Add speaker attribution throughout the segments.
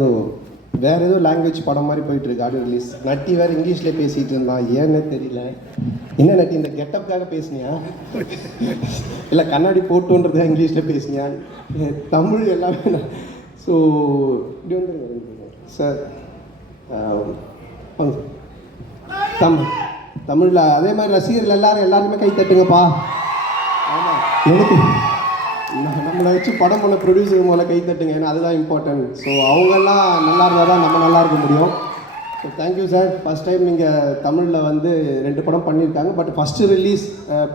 Speaker 1: So வேற ஏதோ language படம் மாதிரி போயிட்டு இருக்கு ஆடியோ ரிலீஸ் நட்டி வேற இங்கிலீஷ்ல பேசிட்டு இருந்தான். ஏன்னு தெரியல. என்ன நட்டி இந்த கெட்டப்புக்காக பேசுனியா? இல்லை கண்ணாடி போட்டுன்றதுக்காக இங்கிலீஷ்ல பேசுனியா? தமிழ் எல்லாமே. ஸோ இப்படி வந்து சார் தமிழ் தமிழில் அதே மாதிரி ரசிகர்கள் எல்லாரும் எல்லாருமே கை தட்டுங்கப்பா. ஆமாம் எனக்கு நம்மளை வச்சு படம் பண்ண ப்ரொடியூசர் முதல்ல கை தட்டுங்க. ஏன்னா அதுதான் இம்பார்ட்டன்ட் ஸோ அவங்கெல்லாம் நல்லா இருந்தால் தான் நம்ம நல்லா இருக்க முடியும். So thank you sir first time நீங்கள் தமிழில் வந்து ரெண்டு படம் பண்ணியிருக்காங்க. But first release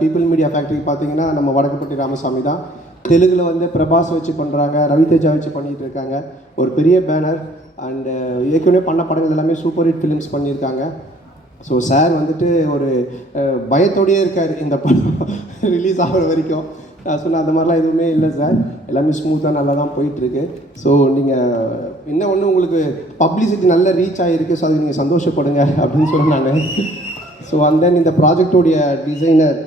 Speaker 1: people media factory பார்த்தீங்கன்னா நம்ம வடக்குப்பட்டி ராமசாமி தான். தெலுங்கில் வந்து பிரபாஸ் வச்சு பண்ணுறாங்க ரவிதேஜா வச்சு பண்ணிகிட்டு இருக்காங்க. ஒரு பெரிய பேனர் அண்டு uh, ஏற்கனவே பண்ண படங்கள் எல்லாமே சூப்பர் ஹிட் ஃபிலிம்ஸ் பண்ணியிருக்காங்க. ஸோ சார் வந்துட்டு ஒரு பயத்தோடையே பயத்தோடயே இருக்கார் இந்த படம் ரிலீஸ் ஆகிற வரைக்கும். நான் சொன்ன அந்த மாதிரிலாம் எதுவுமே இல்லை சார். எல்லாமே ஸ்மூத்தாக நல்லா தான் போயிட்டுருக்கு. ஸோ நீங்கள் என்ன ஒன்று உங்களுக்கு பப்ளிசிட்டி நல்ல ரீச் ஆகிருக்கு ஸோ அதுக்கு நீங்கள் சந்தோஷப்படுங்க அப்படின்னு சொன்னாங்க ஸோ அண்ட் தென் இந்த ப்ராஜெக்டோடைய டிசைனர்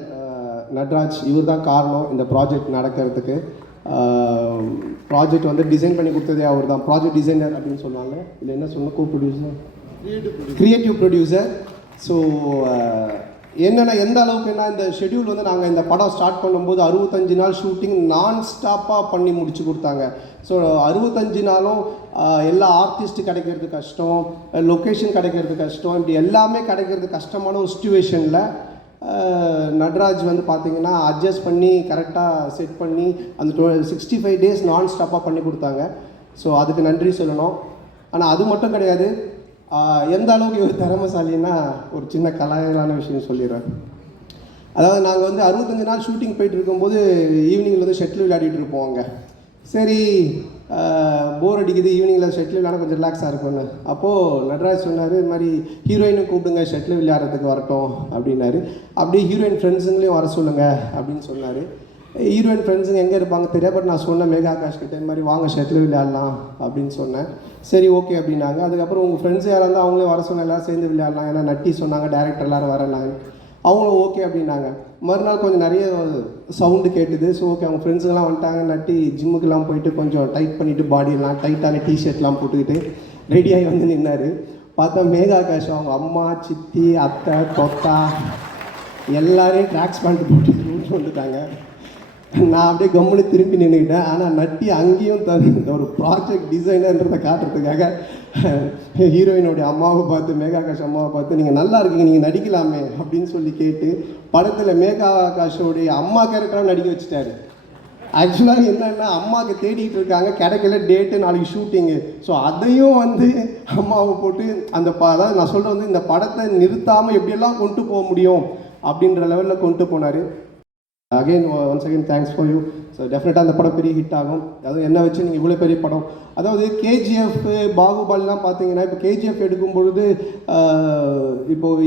Speaker 1: நட்ராஜ் இவர் தான் காரணம் இந்த ப்ராஜெக்ட் நடக்கிறதுக்கு. ப்ராஜெக்ட் வந்து டிசைன் பண்ணி கொடுத்ததே அவர் தான் ப்ராஜெக்ட் டிசைனர் அப்படின்னு சொன்னாங்க. இல்லை என்ன சொன்ன co producer creative producer so என்னென்னா எந்த அளவுக்குன்னா இந்த ஷெட்யூல் வந்து நாங்கள் இந்த படம் ஸ்டார்ட் பண்ணும்போது அறுபத்தஞ்சு நாள் ஷூட்டிங் நான் ஸ்டாப்பாக பண்ணி முடிச்சு கொடுத்தாங்க. ஸோ அறுபத்தஞ்சு நாளும் எல்லா ஆர்டிஸ்ட் கிடைக்கிறது கஷ்டம் லொக்கேஷன் கிடைக்கிறது கஷ்டம் இப்படி எல்லாமே கிடைக்கிறது கஷ்டமான ஒரு சுச்சுவேஷனில் நட்ராஜ் வந்து பார்த்திங்கன்னா அட்ஜஸ்ட் பண்ணி கரெக்டாக செட் பண்ணி அந்த டொ சிக்ஸ்டி ஃபைவ் டேஸ் நான் ஸ்டாப்பாக பண்ணி கொடுத்தாங்க. ஸோ அதுக்கு நன்றி சொல்லணும். ஆனால் அது மட்டும் கிடையாது. எந்த அளவுக்கு இவர் திறமைசாலின்னா ஒரு சின்ன கலாயலான விஷயம் சொல்லிடுறேன் அதாவது நாங்கள் வந்து அறுபத்தஞ்சு நாள் ஷூட்டிங் போயிட்டு இருக்கும்போது ஈவினிங்கில் வந்து ஷட்டில் விளையாடிட்டு இருப்போம் அங்கே. சரி போர் அடிக்குது ஈவினிங்கில் ஷட்டில் விளையாட கொஞ்சம் ரிலாக்ஸாக இருக்கும்னு. அப்போது நடராஜ் சொன்னார் இது மாதிரி ஹீரோயினை கூப்பிடுங்க ஷட்டில் விளையாடுறதுக்கு வரட்டும் அப்படின்னாரு. அப்படியே ஹீரோயின் ஃப்ரெண்ட்ஸுங்களையும் வர சொல்லுங்கள் அப்படின்னு சொன்னார். ஹீரோயின் ஃப்ரெண்ட்ஸுங்க எங்கே இருப்பாங்க? தெரியாது பட் நான் சொன்னேன் மேகா ஆகாஷ் கிட்ட இந்த மாதிரி வாங்க ஷட்டில் விளையாடலாம் அப்படின்னு சொன்னேன். சரி ஓகே அப்படின்னாங்க. அதுக்கப்புறம் உங்கள் ஃப்ரெண்ட்ஸ் யாராக இருந்தால் அவங்களே வர சொன்ன எல்லோரும் சேர்ந்து விளையாடலாம். ஏன்னா நட்டி சொன்னாங்க டேரக்டர் எல்லாரும் வரலாங்க அவங்களும் ஓகே அப்படின்னாங்க. மறுநாள் கொஞ்சம் நிறைய சவுண்டு கேட்டுது. ஸோ ஓகே அவங்க ஃப்ரெண்ட்ஸுங்கெல்லாம் வந்துட்டாங்க. நட்டி ஜிம்முக்கெல்லாம் போயிட்டு கொஞ்சம் டைட் பண்ணிவிட்டு பாடியெல்லாம் டைட்டான டிஷர்ட்லாம் போட்டுக்கிட்டு ரெடியாகி வந்து நின்னார். பார்த்தா மேகா ஆகாஷ் அவங்க அம்மா சித்தி அத்தை தொத்தா எல்லாரையும் ட்ராக்ஸ் பேண்ட் போட்டு வந்துட்டாங்க. நான் அப்படியே கம்முனு திரும்பி நின்றுக்கிட்டேன் ஆனால் நட்டி அங்கேயும் தனி இந்த ஒரு ப்ராஜெக்ட் டிசைனர்ன்றதை காட்டுறதுக்காக ஹீரோயினுடைய அம்மாவை பார்த்து மேகா ஆகாஷ் அம்மாவை பார்த்து நீங்கள் நல்லா இருக்கீங்க நீங்கள் நடிக்கலாமே அப்படின்னு சொல்லி கேட்டு படத்தில் மேகா ஆகாஷோடைய அம்மா கேரக்டராக நடிக்க வச்சுட்டாரு. ஆக்சுவலாக என்னென்னா அம்மாவுக்கு தேடிட்டு இருக்காங்க கிடைக்கல டேட்டு நாளைக்கு ஷூட்டிங்கு ஸோ அதையும் வந்து அம்மாவை போட்டு அந்த ப அதாவது நான் சொல்கிறது வந்து இந்த படத்தை நிறுத்தாமல் எப்படியெல்லாம் கொண்டு போக முடியும் அப்படின்ற லெவலில் கொண்டு போனார். Again once again thanks for you so டெஃபினட்டாக அந்த படம் பெரிய ஹிட் ஆகும். அதுவும் என்ன வச்சு நீங்கள் இவ்வளோ பெரிய படம்? அதாவது கேஜிஎஃப் பாகுபலிலாம் பார்த்தீங்கன்னா இப்போ கேஜிஎஃப் எடுக்கும் பொழுது ஆஹ்,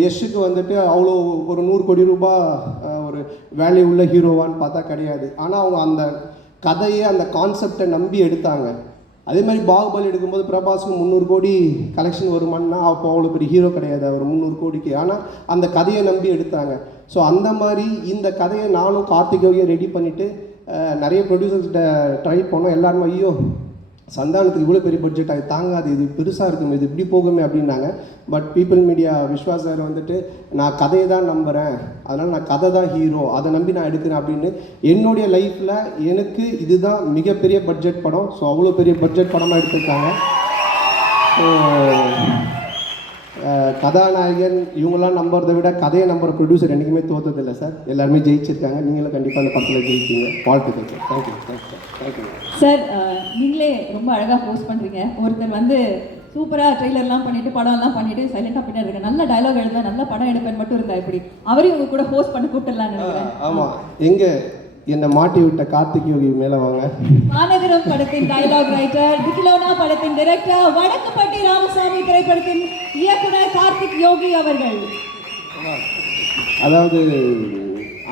Speaker 1: யஷுக்கு வந்துட்டு அவ்வளோ ஒரு நூறு கோடி ரூபாய் ஒரு வேல்யூ உள்ள ஹீரோவான்னு பார்த்தா கிடையாது. ஆனால் அவங்க அந்த கதையை அந்த கான்செப்டை நம்பி எடுத்தாங்க. அதே மாதிரி பாகுபலி எடுக்கும்போது பிரபாஸுக்கு முந்நூறு கோடி கலெக்ஷன் வருமானா அப்போ அவ்வளோ பெரிய ஹீரோ கிடையாது. அவர் முந்நூறு கோடிக்கு. ஆனால் அந்த கதையை நம்பி எடுத்தாங்க. ஸோ அந்த மாதிரி இந்த கதையை நானும் கார்த்திகோவையும் ரெடி பண்ணிவிட்டு நிறைய ப்ரொடியூசர்ஸ்கிட்ட ட்ரை பண்ணோம். எல்லாருமே ஐயோ சந்தானத்துக்கு இவ்வளோ பெரிய பட்ஜெட் அது தாங்காது இது பெருசாக இருக்குமே இது இப்படி போகுமே அப்படின்னாங்க. But people media Vishwas sir வந்துட்டு நான் கதையை தான் நம்புகிறேன் அதனால் நான் கதை தான் ஹீரோ அதை நம்பி நான் எடுக்கிறேன் அப்படின்னு என்னுடைய லைஃப்பில் எனக்கு இதுதான் மிகப்பெரிய பட்ஜெட் படம். ஸோ அவ்வளோ பெரிய பட்ஜெட் படமாக எடுத்திருக்காங்க. ஸோ கதாநாயகன் இவங்கெல்லாம் நம்புறதை விட கதையை நம்புற ப்ரொடியூசர் என்றைக்குமே தோத்ததில்லை சார். எல்லாருமே ஜெயிச்சிருக்காங்க. நீங்களும் கண்டிப்பாக அந்த படத்தில் ஜெயிப்பீங்க. வாழ்த்துக்கள் sir. Thank you thank you thank you
Speaker 2: sir நீங்களே ரொம்ப அழகாக போஸ்ட் பண்ணுறீங்க ஒருத்தர் வந்து சூப்பராக ட்ரெய்லர்லாம் பண்ணிட்டு படம்லாம் பண்ணிட்டு சைலண்டாக பின்னாடி இருக்க நல்ல டயலாக் எழுத நல்ல படம் எடுப்பேன் மட்டும் இருந்தா இப்படி அவரையும் உங்க கூட ஹோஸ்ட் பண்ண கூப்பிட்டுலாம்னு நினைக்கிறேன்.
Speaker 1: ஆமாம் எங்கே என்னை மாட்டி விட்ட கார்த்திக் யோகி மேலே வாங்க.
Speaker 2: மாநகரம் படத்தின் டயலாக் ரைட்டர் டிகிலோனா படத்தின் டைரக்டர் வடக்குப்பட்டி ராமசாமி திரைப்படத்தின் இயக்குனர் கார்த்திக் யோகி அவர்கள்.
Speaker 1: அதாவது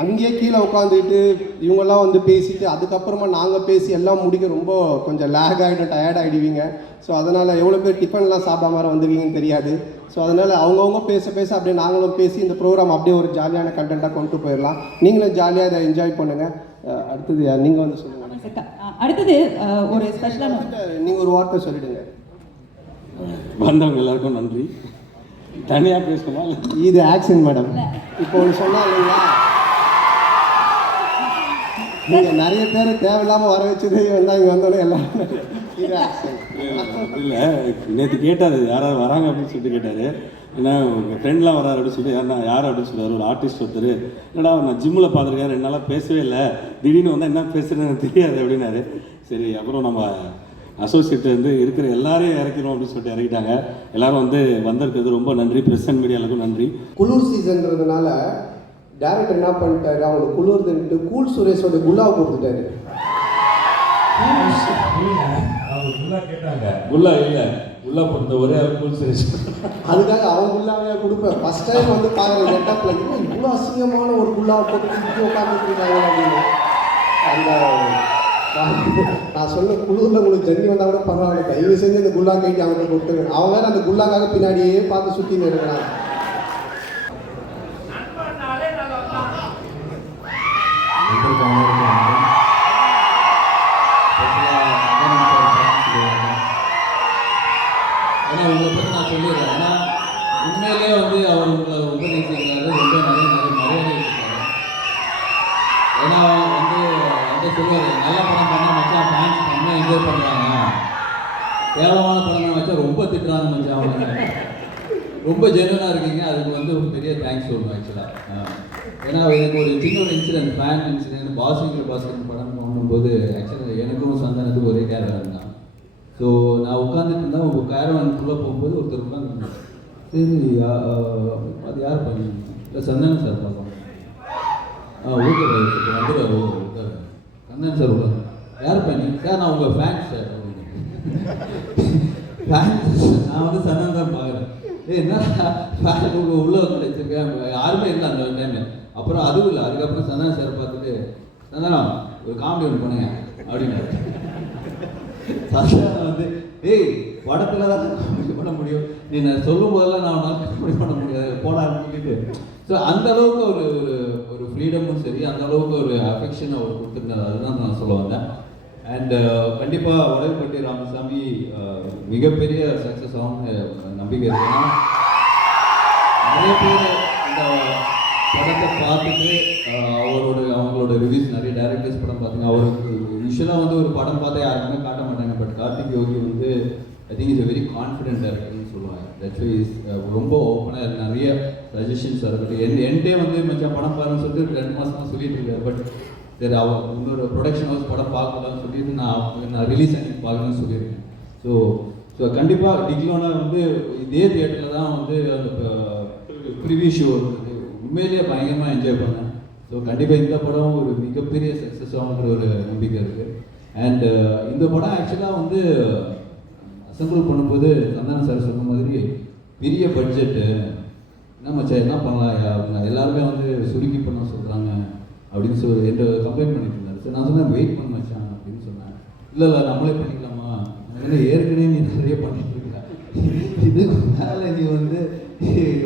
Speaker 1: அங்கேயே கீழே உட்காந்துட்டு இவங்கெல்லாம் வந்து பேசிட்டு அதுக்கப்புறமா நாங்கள் பேசி எல்லாம் முடிக்க ரொம்ப கொஞ்சம் லேக் ஆகிடும் டயர்ட் ஆகிடுவீங்க ஸோ அதனால் எவ்வளோ பேர் டிஃபன்லாம் சாப்பிடாம வேறு வந்திருக்கீங்கன்னு தெரியாது. ஸோ அதனால் அவங்கவுங்க பேச பேச அப்படியே நாங்களும் பேசி இந்த ப்ரோக்ராம் அப்படியே ஒரு ஜாலியான கண்டென்ட்டாக கொண்டு போயிடலாம். நீங்களும் ஜாலியாக இதை என்ஜாய் பண்ணுங்கள் அடுத்தது நீங்கள் வந்து சொல்லுங்கள்
Speaker 2: ஆமாம் சார். க- அஹ், அடுத்தது ஒரு ஸ்பெஷலான
Speaker 1: நீங்கள் ஒரு வார்த்தை சொல்லிடுங்க.
Speaker 3: வந்தவங்க எல்லாருக்கும் நன்றி. தனியாக பேசணுமா?
Speaker 1: இது ஆக்ஷன் மேடம் இப்போ ஒன்று சொன்னா இல்லைங்களா? நீங்க நிறைய பேர் தேவையில்லாம வர வச்சது வந்தா இங்க வந்தோடனே எல்லாம்.
Speaker 3: இல்லை நேற்று கேட்டார் யாராவது வராங்க அப்படின்னு சொல்லிட்டு கேட்டார். ஏன்னா உங்கள் ஃப்ரெண்ட்லாம் வராரு அப்படின்னு சொல்லிட்டு யாருன்னா யார் அப்படின்னு சொல்லுவார் ஒரு ஆர்டிஸ்ட் ஒருத்தர். என்னடா நான் ஜிம்மில் பார்த்துருக்கேன் ரெண்டு நாளாக பேசவே இல்லை. திடீர்னு வந்தால் என்ன பேசுகிறேன்னு தெரியாது அப்படின்னாரு. சரி அப்புறம் நம்ம அசோசியேட் வந்து இருக்கிற எல்லாரையும் இறக்கிறோம் அப்படின்னு சொல்லிட்டு இறக்கிட்டாங்க. எல்லாரும் வந்து வந்திருக்கிறது ரொம்ப நன்றி. அண்ட் மீடியாவுக்கும் நன்றி.
Speaker 1: குளிர் சீசன்றதுனால டேரக்டர் என்ன பண்ணிட்டாரு? அவங்களுக்கு குளிர்துன்ட்டு கூல் சுரேஷோட குல்லாவை கொடுத்துட்டாரு.
Speaker 4: அவங்க குல்லா இல்லை. குல்லா போட்ட ஒரே கூல் சரி
Speaker 1: அதுக்காக அவன் குல்லாவே கொடுப்பேன். ஃபர்ஸ்ட் டைம் வந்து பார்க்குற இவ்வளோ அசிங்கமான ஒரு குல்லாவை போட்டு அப்படின்னு அந்த நான் சொன்ன குளிரில் உங்களுக்கு ஜன்னி வந்தால் கூட பரவாயில்ல. தயவு செஞ்சு அந்த குல்லா கைட்டு அவனுக்கு கொடுத்துருங்க. அவன் வேற அந்த குல்லாக்காக பின்னாடியே பார்த்து சுற்றி இருக்கிறான்.
Speaker 5: ஏன்னா உங்களை பற்றி நான் சொல்லிடுறேன். ஏன்னா உண்மையிலே வந்து அவர் உங்களை உபதேசிக்கிறாரு ரொம்ப நிறைய நிறைய மரியாதை வச்சுருக்காரு ஏன்னா வந்து வந்து சொல்லுவார் நல்ல படம் பண்ண வச்சா ஃபேன்ஸ் செம்ம என்ஜாய் பண்ணுறாங்க கேவலமான படம் வச்சா ரொம்ப திட்டுறாங்க மச்சான் அவங்க ரொம்ப ஜெனுவனாக இருக்கீங்க. அதுக்கு வந்து ஒரு பெரிய தேங்க்ஸ் சொல்லணும் ஆக்சுவலாக ஏன்னா எனக்கு ஒரு சின்ன ஒரு இன்சிடென்ட் ஃபேன் இன்சிடென்ட் பாசிங்கிற பாஸ்கர் படம் பண்ணும்போது ஆக்சுவலாக எனக்கும் சந்தானத்துக்கும் ஒரே கேரக்டர் தான் ஸோ உட்காந்துட்டு இருந்தா உங்க கேரவானுக்குள்ளே போகும்போது ஒருத்தர் உட்காந்து சரி அது யார் பண்ணி இல்லை சந்தானம் சார் பார்ப்போம் ஆ ஓகே வந்துடுவார் உட்காரு சந்தானம் சார் உட்காரு யார் பண்ணி சார் நான் உங்கள் ஃபேன் சார் ஃபேன் நான் வந்து சந்தானம் தான் பார்க்குறேன் ஏய் என்ன ஃபேன் உங்கள் உள்ளே வந்து வச்சுருக்கேன். யாருமே இல்லை அந்த டைம் அப்புறம் அதுவும் இல்லை. அதுக்கப்புறம் சந்தானம் சார் பார்த்துட்டு சந்தானம் ஒரு காமெடி ஒன்று பண்ணுங்க. அப்படின்னு சந்தானம் வந்து ஏய் படத்துல தான் காமெடி பண்ண முடியும். நீ நான் சொல்லும் போதெல்லாம் நான் உன்னால் காமெடி பண்ண முடியாது. போடான்னு சொல்லிட்டு. ஸோ அந்த அளவுக்கு ஒரு ஒரு ஒரு ஃப்ரீடமும் சரி அந்த அளவுக்கு ஒரு அஃபெக்ஷன் அவர் கொடுத்துருந்தார். அதுதான் நான் சொல்ல வந்தேன். அண்ட் uh, கண்டிப்பாக வளைவுப்பட்டி ராமசாமி uh, மிகப்பெரிய சக்ஸஸ் ஆகும் நம்பிக்கை இருக்குன்னா நிறைய பேர் படத்தை பார்த்துட்டு அவரோட அவங்களோட ரிவ்யூஸ் நிறைய டேரக்டர்ஸ் படம் பார்த்தீங்க அவருக்கு யூஸ்வலாக வந்து ஒரு படம் பார்த்தா யாருக்குமே காட்ட மாட்டாங்க. பட் கார்த்திக் யோகி வந்து I think is a very confident டேரக்டர்னு சொல்லுவாங்க. தட்ஸ் இஸ் ரொம்ப ஓப்பனாக நிறைய சஜஷன்ஸ் இருக்கட்டும் என் என்கிட்டே வந்து மச்சான் படம் பாருன்னு சொல்லிட்டு ரெண்டு மாதம் சொல்லிட்டு இருக்காரு. பட் சரி அவர் இன்னொரு ப்ரொடக்ஷன் ஹவுஸ் படம் பார்க்கலாம்னு சொல்லிட்டு நான் நான் ரிலீஸ் அன்னைக்கு பார்க்கணும்னு சொல்லியிருக்கேன். ஸோ ஸோ கண்டிப்பாக டிக்லோனா வந்து இதே தியேட்டரில் தான் வந்து அந்த ப்ரிவியூ ஷோ இருந்தது உண்மையிலேயே பயங்கரமாக என்ஜாய் பண்ணேன். ஸோ கண்டிப்பாக இந்த படம் ஒரு மிகப்பெரிய சக்ஸஸ் ஆகுங்கிற ஒரு நம்பிக்கை இருக்குது அண்ட் uh, இந்த படம் ஆக்சுவலாக வந்து அசம்பிள் பண்ணும்போது சந்தான சார் சொன்ன மாதிரி பெரிய பட்ஜெட்டு என்ன மச்சா என்ன பண்ணலாம் யா- எல்லாருமே வந்து சுருக்கி பண்ண சொல்கிறாங்க அப்படின்னு சொல்லி என்கிட்ட கம்ப்ளைண்ட் பண்ணிட்டு இருந்தாரு. சார் நான் சொன்னேன் வெயிட் பண்ண மச்சான் அப்படின்னு சொன்னேன். இல்லை இல்லை நம்மளே பண்ணிக்கலாமா? ஏன்னா ஏற்கனவே நீ நிறைய பண்ணிட்டு இருக்க. இதுக்கு மேலே நீ வந்து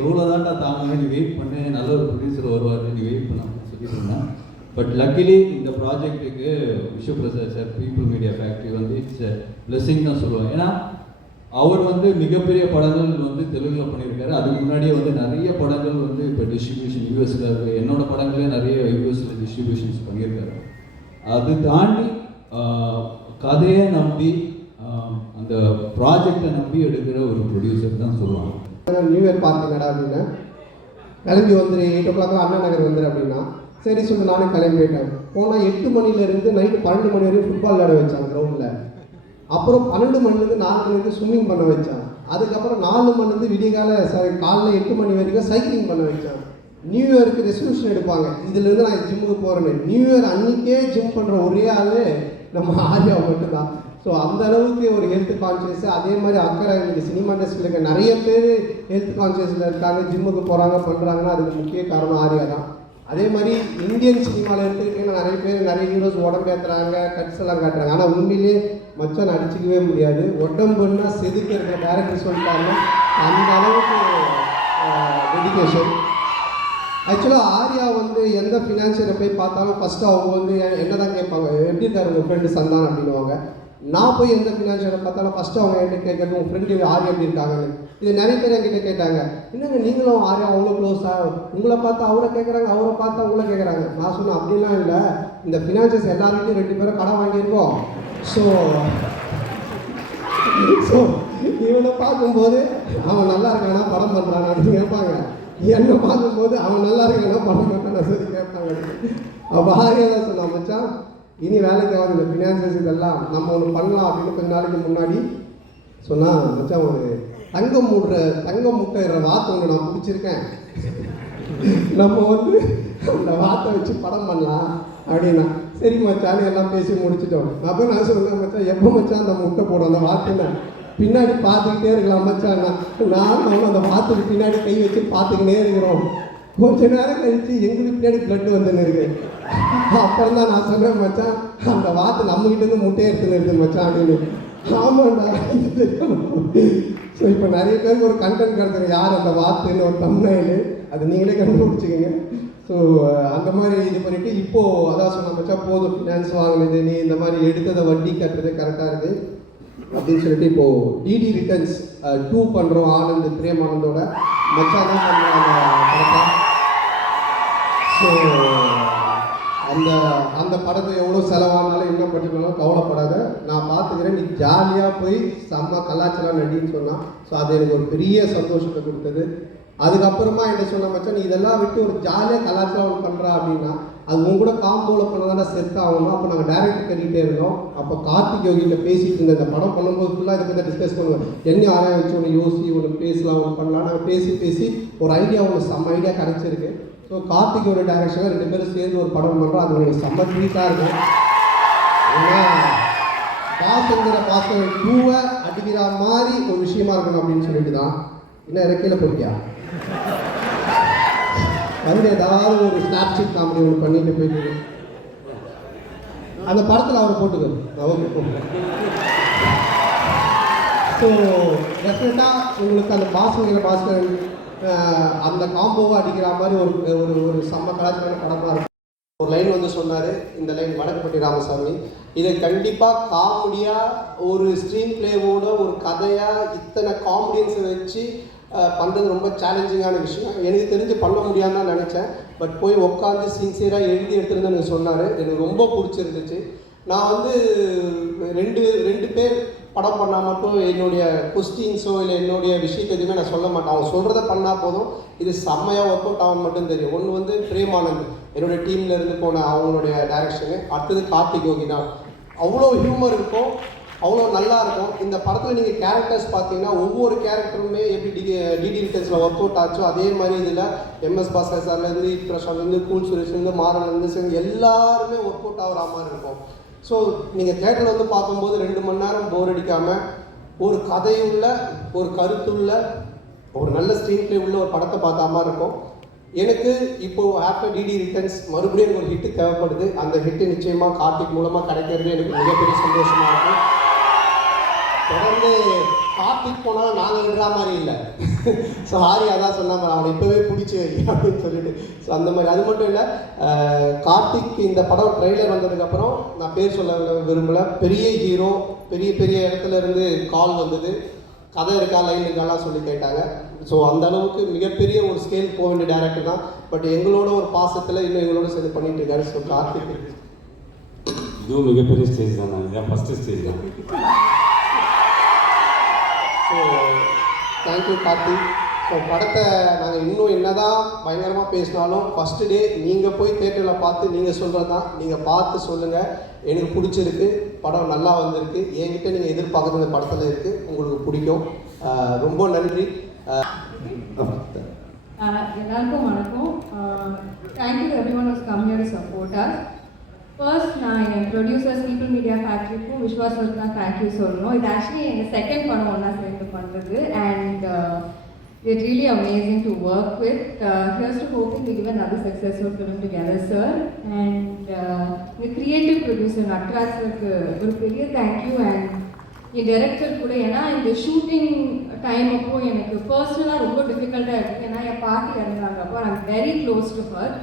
Speaker 5: எவ்வளோ தாண்டா தாங்க நீ வெயிட் பண்ணு நல்ல ஒரு ப்ரொடியூசர் வருவார் நீ வெயிட் பண்ண அப்படின்னு சொல்லிட்டு இருந்தேன் பட் லக்கிலி இந்த ப்ராஜெக்ட்டுக்கு Vishwaprasad sir people media factory வந்து இட்ஸ் பிளெஸிங் தான் சொல்லுவாங்க. ஏன்னா அவர் வந்து மிகப்பெரிய படங்கள் வந்து தெலுங்கில் பண்ணியிருக்காரு. அதுக்கு முன்னாடியே வந்து நிறைய படங்கள் வந்து இப்போ டிஸ்ட்ரிபியூஷன் யூஎஸில் இருக்குது என்னோட படங்களே நிறைய யூஎஸில் டிஸ்ட்ரிபியூஷன்ஸ் பண்ணியிருக்காரு. அது தாண்டி கதையை நம்பி அந்த ப்ராஜெக்டை நம்பி எடுக்கிற ஒரு ப்ரொடியூசர் தான் சொல்லுவாங்க.
Speaker 1: நியூ இயர் பார்த்தீங்கடா அப்படின்னா கிளம்பி வந்துடு எயிட் ஓ கிளாக்லாம் அண்ணா நகர் வந்துரு அப்படின்னா சரி சொல்லி நானே கிளம்பி போயிட்டேன் போனால் எட்டு மணிலேருந்து நைட்டு பன்னெண்டு மணி வரைக்கும் ஃபுட்பால் விளையாட வச்சாங்க கிரவுண்டில் அப்புறம் பன்னெண்டு மணிலேருந்து நாலு மணிலேருந்து ஸ்விம்மிங் பண்ண வச்சான் அதுக்கப்புறம் நாலு மணிலேருந்து விடியகால சாரி காலைல எட்டு மணி வரைக்கும் சைக்கிளிங் பண்ண வச்சான் நியூ இயருக்கு ரெசல்யூஷன் எடுப்பாங்க. இதுலேருந்து நான் ஜிம்முக்கு போகிறேன்னு நியூ இயர் அன்றைக்கே ஜிம் பண்ணுற ஒரே ஆள் நம்ம ஆர்யா மட்டும்தான். ஸோ அந்த அளவுக்கு ஒரு ஹெல்த் கான்சியஸ் அதே மாதிரி அக்கறை இன்றைக்கி சினிமா இண்டஸ்ட்ரியில் இருக்க நிறைய பேர் ஹெல்த் கான்சியஸில் இருக்காங்க ஜிம்முக்கு போகிறாங்க பண்ணுறாங்கன்னா அதுக்கு முக்கிய காரணம் ஆர்யா தான் அதே மாதிரி இந்தியன் சினிமாவில் எடுத்துக்கிட்டீங்கன்னா நிறைய பேர் நிறைய ஹீரோஸ் உடம்பு ஏற்றுறாங்க கட்ஸ் எல்லாம் காட்டுறாங்க. ஆனால் உண்மையிலேயே மச்சான் அடிச்சுக்கவே முடியாது. உடம்புன்னா செதுக்க இருக்கிற டேரக்டர் சொல்லிட்டாருன்னா அந்த அளவுக்கு டெடிக்கேஷன் ஆக்சுவலாக ஆர்யா வந்து எந்த ஃபினான்ஷியரை போய் பார்த்தாலும் ஃபஸ்ட்டு அவங்க வந்து என்ன தான் கேட்பாங்க எப்படி இருக்காரு உங்கள் ஃப்ரெண்டு சந்தான் அப்படின்னுவாங்க. நான் போய் எந்த ஃபினான்ஷியலை பார்த்தாலும் ஃபஸ்ட்டு அவங்க என்கிட்ட கேட்கறது உங்கள் ஃப்ரெண்டு ஆர்யா எப்படி இருக்காங்கன்னு. இது நிறைய பேர் என்கிட்ட கேட்டாங்க. என்னங்க நீங்களும் ஆர்யா அவ்வளோ க்ளோஸா உங்களை பார்த்தா அவரை கேட்குறாங்க அவரை பார்த்தா உங்களை கேட்குறாங்க. நான் சொன்னேன் அப்படிலாம் இல்லை. இந்த ஃபினான்ஷியல்ஸ் எல்லாருக்கிட்டையும் ரெண்டு பேரும் கடன் வாங்கியிருக்கோம். ஸோ ஸோ இவனை பார்க்கும்போது அவன் நல்லா இருக்கானா? படம் பண்ணுறானா அப்படின்னு கேட்பாங்க. என்னை பார்க்கும்போது அவன் நல்லா இருக்கானா? படம் பண்ணுறானா சொல்லி கேட்பாங்க. அப்போ ஆர்யா தான் சொன்னான் மச்சான் இனி வேலைக்கு ஆகாது இந்த ஃபினான்சஸ் இதெல்லாம் நம்ம ஒன்று பண்ணலாம் அப்படின்னு கொஞ்ச நாளைக்கு முன்னாடி சொன்னா மச்சான் ஒரு தங்கம் மூடுற தங்கம் முட்டைற வாத்து ஒன்று நான் பிடிச்சிருக்கேன். நம்ம வந்து அந்த வார்த்தை வச்சு படம் பண்ணலாம் அப்படின்னா. சரி மச்சான்னு எல்லாம் பேசி முடிச்சிட்டோம். நான் போய் நான் சொன்னேன் மச்சான் எப்போ மச்சான் அந்த முட்டை போடும் அந்த வார்த்தைன்னு பின்னாடி பார்த்துக்கிட்டே இருக்கலாம் மச்சான் நான் நம்ம அந்த வார்த்தைக்கு பின்னாடி கை வச்சு பார்த்துக்கிட்டே இருக்கிறோம். கொஞ்ச நேரம் கழிச்சு எங்களுக்கு பின்னாடி பிளட் வந்துன்னு இருக்கு. அப்புறம் தான் நான் சொன்னேன் மச்சான் அந்த வார்த்தை நம்மகிட்ட இருந்து முட்டையை எடுத்துன்னு இருக்கு மச்சான் அப்படின்னு. ஆமாண்டா ஸோ இப்போ நிறைய பேருக்கு ஒரு கண்டென்ட் கிடக்குற யார் அந்த வார்த்தைன்னு ஒரு தம்னையில் அது நீங்களே கண்டுபிடிச்சிக்கங்க. ஸோ அந்த மாதிரி இது பண்ணிட்டு இப்போது அதான் சொன்ன மச்சா போதும். ஃபினான்ஸ் வாங்கினது நீ இந்த மாதிரி எடுத்ததை வட்டி கட்டுறது கரெக்டாக இருக்குது அப்படின்னு சொல்லிட்டு இப்போது டிடி ரிட்டர்ன்ஸ் டூ பண்ணுறோம் ஆனந்த் பிரேம் ஆனந்தோட. மச்சா தான் பண்ணுறாங்க அந்த ஸோ அந்த அந்த படத்தை எவ்வளோ செலவானாலும் என்ன பண்ணினாலும் கவலைப்படாத. நான் பார்த்துக்கிறேன். நீ ஜாலியாக போய் செம்ம கலாச்சாரம் நடின்னு சொன்னான் ஸோ அது எனக்கு ஒரு பெரிய சந்தோஷத்தை கொடுத்தது. அதுக்கப்புறமா என்ன சொன்ன மச்சான் நீ இதெல்லாம் விட்டு ஒரு ஜாலியாக கலாச்சாரம் பண்ணுறா அப்படின்னா அது உங்க கூட காம்போவில் பண்ணதான செட் ஆகணும்? அப்போ நாங்கள் டேரக்டர் கட்டிகிட்டே இருந்தோம். அப்போ கார்த்திக் யோகிட்ட பேசிட்டு இருந்த இந்த படம் பண்ணும்போது ஃபுல்லாக இதை பற்றி டிஸ்கஸ் பண்ணுவேன் என்ன ஆராய்ச்சி ஒன்று யோசி ஒன்று பேசலாம் ஒன்று பண்ணலாம். நாங்கள் பேசி பேசி ஒரு ஐடியா ஒன்று செம்ம ஐடியா கிடைச்சிருக்கு. ஸோ கார்த்திகோட டைரக்ஷனில் ரெண்டு பேரும் சேர்ந்து ஒரு படம் பண்ணுறோம் அது ஒரு செம்ம ட்ரீட்டாக இருக்கும். ஏன்னா பாசங்கிற பாசம் பூவை அடிக்கிற மாதிரி ஒரு விஷயமா இருக்கணும் அப்படின்னு சொல்லிட்டு தான். என்ன இறக்கையில் போயிட்டியா? வந்து ஏதாவது ஒரு ஸ்னாப்ஷீட் காமெடி ஒன்று பண்ணிட்டு போயிட்டு அந்த படத்தில் அவரை போட்டுக்கோ. ஓகே ஸோ டெஃபினட்டாக உங்களுக்கு அந்த பாசங்கிற பாஸ்கர் அந்த காம்போவை அடிக்கிற மாதிரி ஒரு ஒரு ஒரு செம்ம கலாச்சார படமாக இருக்கும். ஒரு லைன் வந்து சொன்னார் இந்த லைன் வடக்குப்பட்டி ராமசாமி. இதை கண்டிப்பாக காமெடியாக ஒரு ஸ்க்ரீன் பிளேவோட ஒரு கதையாக இத்தனை காமெடியன்ஸை வச்சு பண்ணுறது ரொம்ப சேலஞ்சிங்கான விஷயம். எனக்கு தெரிஞ்சு பண்ண முடியாதுன்னு தான் நினச்சேன். பட் போய் உட்காந்து சின்சியராக எழுதி எடுத்துருந்து எனக்கு சொன்னார். எனக்கு ரொம்ப பிடிச்சிருந்துச்சு. நான் வந்து ரெண்டு ரெண்டு பேர் படம் பண்ணால் மட்டும் என்னுடைய கொஸ்டின்ஸோ இல்லை என்னுடைய விஷயத்தை எதுவுமே நான் சொல்ல மாட்டேன். அவங்க சொல்கிறத பண்ணால் போதும். இது செம்மையாக ஒர்க் அவுட் ஆகும் மட்டும் தெரியும். ஒன்று வந்து பிரேமானந்த் என்னுடைய டீம்ல இருந்து போன அவங்களுடைய டைரக்ஷனு அடுத்தது கார்த்திக் யோகினா அவ்வளோ ஹியூமர் இருக்கும். அவ்வளோ நல்லா இருக்கும். இந்த படத்தில் நீங்கள் கேரக்டர்ஸ் பார்த்தீங்கன்னா ஒவ்வொரு கேரக்டருமே எப்படி டி டிடி ஒர்க் அவுட் ஆச்சோ அதே மாதிரி இதில் எம்எஸ் பாஸ்கர் சார்லேருந்து பிரசாந்த்லேருந்து கூல் சுரேஷ்லேருந்து மாறன்லேருந்து எல்லாருமே ஒர்க் அவுட் ஆகிற மாதிரி இருக்கும். ஸோ நீங்கள் தேட்டரில் வந்து பார்க்கும்போது ரெண்டு மணி நேரம் போர் அடிக்காமல் ஒரு கதையுள்ள ஒரு கருத்துள்ள ஒரு நல்ல ஸ்க்ரீன் பிளே உள்ள ஒரு படத்தை பார்த்த மாதிரி இருக்கும். எனக்கு இப்போது ஆஃப்டர் டிடி ரிட்டர்ன்ஸ் மறுபடியும் எனக்கு ஒரு ஹிட்டு தேவைப்படுது. அந்த ஹிட்டு நிச்சயமாக கார்த்திக் மூலமாக கிடைக்கிறது எனக்கு மிகப்பெரிய சந்தோஷமா இருக்கும் தொடர்ந்து கார்த்திக் போனால் நாங்கள் விடுற மாதிரி இல்லை. ஸோ ஹாரி அதான் சொன்னாங்க அவனை இப்போவே பிடிச்சி வை அப்படின்னு சொல்லிட்டு. ஸோ அந்த மாதிரி. அது மட்டும் இல்லை கார்த்திக் இந்த படம் ட்ரெய்லர் வந்ததுக்கப்புறம் நான் பேர் சொல்ல விரும்பல. பெரிய ஹீரோ பெரிய பெரிய இடத்துல இருந்து கால் வந்தது. கதை இருக்கா லைன் இருக்காலாம் சொல்லி கேட்டாங்க. ஸோ அந்த அளவுக்கு மிகப்பெரிய ஒரு ஸ்கேல் போக வேண்டிய டேரக்டர் தான். பட் எங்களோட ஒரு பாசத்தில் இன்னும் எங்களோட சேர்ந்து பண்ணிட்டு இருக்காரு. ஸோ கார்த்திக்.
Speaker 3: இதுவும் மிகப்பெரிய ஸ்டேஜ் தான்? நான் இதான் ஃபஸ்ட்டு ஸ்டேஜ் தான்.
Speaker 1: So thank you Karthik so படத்தை நாங்கள் இன்னும் என்ன தான் பயங்கரமாக பேசினாலும் ஃபஸ்ட்டு டே நீங்கள் போய் தேட்டரில் பார்த்து நீங்கள் சொல்கிறது தான் நீங்கள் பார்த்து சொல்லுங்கள் எனக்கு பிடிச்சிருக்கு. படம் நல்லா வந்திருக்கு. என்கிட்ட நீங்கள் எதிர்பார்க்குறது இந்த படத்தில் இருக்குது உங்களுக்கு பிடிக்கும். ரொம்ப நன்றி.
Speaker 6: எல்லாருக்கும் வணக்கம். Thank you everyone was come here support us first நான் என் ப்ரொடியூசர்ஸ் பீப்புள் மீடியா ஃபேக்ட்ரிக்கும் விஸ்வாஸ் தான் தேங்க்யூ சொல்லணும். இது ஆக்சுவலி எங்கள் செகண்ட் படம் ஒன்றா சேர்ந்து பண்ணுறது and it really amazing to work with here's to hoping we give another successful film together sir and இந்த கிரியேட்டிவ் ப்ரொடியூசர் நட்ராஜ் சருக்கு ஒரு பெரிய தேங்க்யூ அண்ட் என் டைரக்டர் கூட ஏன்னா இந்த ஷூட்டிங் டைம் அப்போ எனக்கு பர்சனலாக ரொம்ப டிஃபிகல்ட்டாக இருக்குது ஏன்னா என் பாட்டி இறந்தாங்க. அப்போ I'm very close to her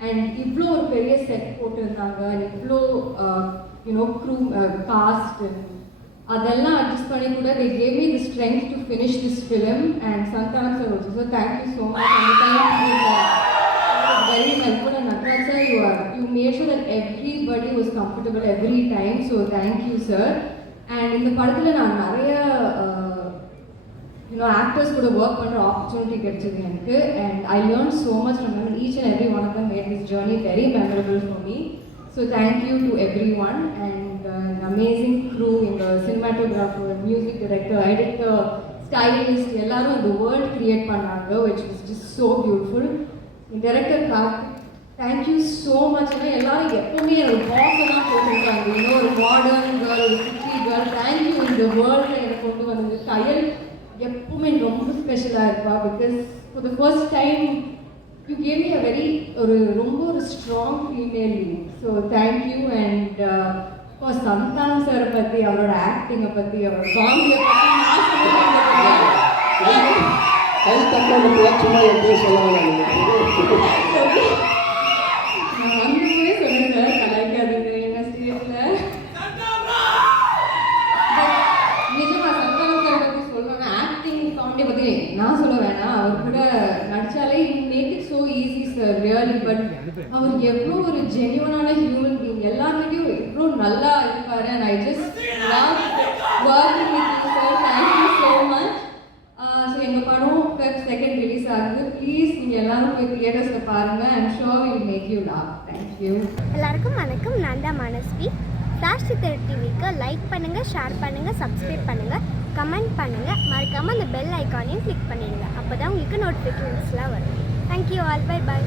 Speaker 6: and இவ்வளோ ஒரு பெரிய செட் போட்டிருந்தாங்க இவ்வளோ யூனோ க்ரூ காஸ்ட் அதெல்லாம் அட்ஜஸ்ட் பண்ணி கூட they gave me the strength to finish this film and Santhanam sir okay sir thank you so much very helpful and Agra sir you are you made sure that everybody was comfortable every time so thank you sir and இந்த படத்தில் நான் நிறைய you know actors கூட work பண்ணுற opportunity கிடைச்சது எனக்கு. And I learn so much from them. Each and everyone of them made this journey very memorable for me so thank you to everyone and amazing crew இந்த cinematographer music director editor stylist எல்லாரும் இந்த world create பண்ணாங்க which is just so beautiful director Karthik thank you so much எல்லாரும் எப்பவுமே ஒரு boss தான் போட்டிருக்காங்க. இன்னும் ஒரு மாடர்ன் கேர்ள் ஒரு சிட்டி கேர்ள் தேங்க்யூ இந்த வேர்ல்டில் எனக்கு கொண்டு வந்தது. கையல் எப்பவுமே ரொம்ப ஸ்பெஷலாக இருப்பா because for the first time you gave me a very ஒரு ரொம்ப ஒரு strong female so thank you and for Santhanam சாரை பற்றி அவரோட ஆக்டிங்கை பற்றி அவரோட காமெடியை பற்றி நான் சொல்லுவேன்
Speaker 1: கை தப்பான சும்மா என் பேர் சொல்ல வேணாம்
Speaker 6: நான் வந்தப்பவே சொல்லுங்க கலாய்க்காதீங்க எங்க ஸ்டேஜ்ல நிஜமா சந்தானம் சார் பத்தி சொல்லணும் ஆக்டிங் காமெடி பத்தி நான் சொல்ல வேணாம் அவர் கூட நடிச்சாலே make it so easy sir really but அவர் எவ்வளோ ஒரு ஜென்யூனான ஹியூமன் பீங் எல்லார்கிட்டையும் எவ்வளோ நல்லா இருப்பாரு. And I just love working with you sir thank you so much so எங்கள் படம் ஃபெப் செகண்ட் ரிலீஸ் ஆகுது. ப்ளீஸ் நீங்கள் எல்லாரும் போய் தியேட்டர்ஸில் பாருங்கள் I'm sure will make you thank you
Speaker 7: எல்லாருக்கும் வணக்கம். நான் தான் மனஸ்வி. ஃப்ளாஷ் சித்தர் டிவிக்கு லைக் பண்ணுங்கள் ஷேர் பண்ணுங்கள் சப்ஸ்கிரைப் பண்ணுங்கள் கமெண்ட் பண்ணுங்கள் மறக்காமல் அந்த பெல் ஐக்கானையும் கிளிக் பண்ணிடுங்க. அப்போ தான் உங்களுக்கு நோட்டிஃபிகேஷன்ஸ்லாம் வரும். Thank you all by by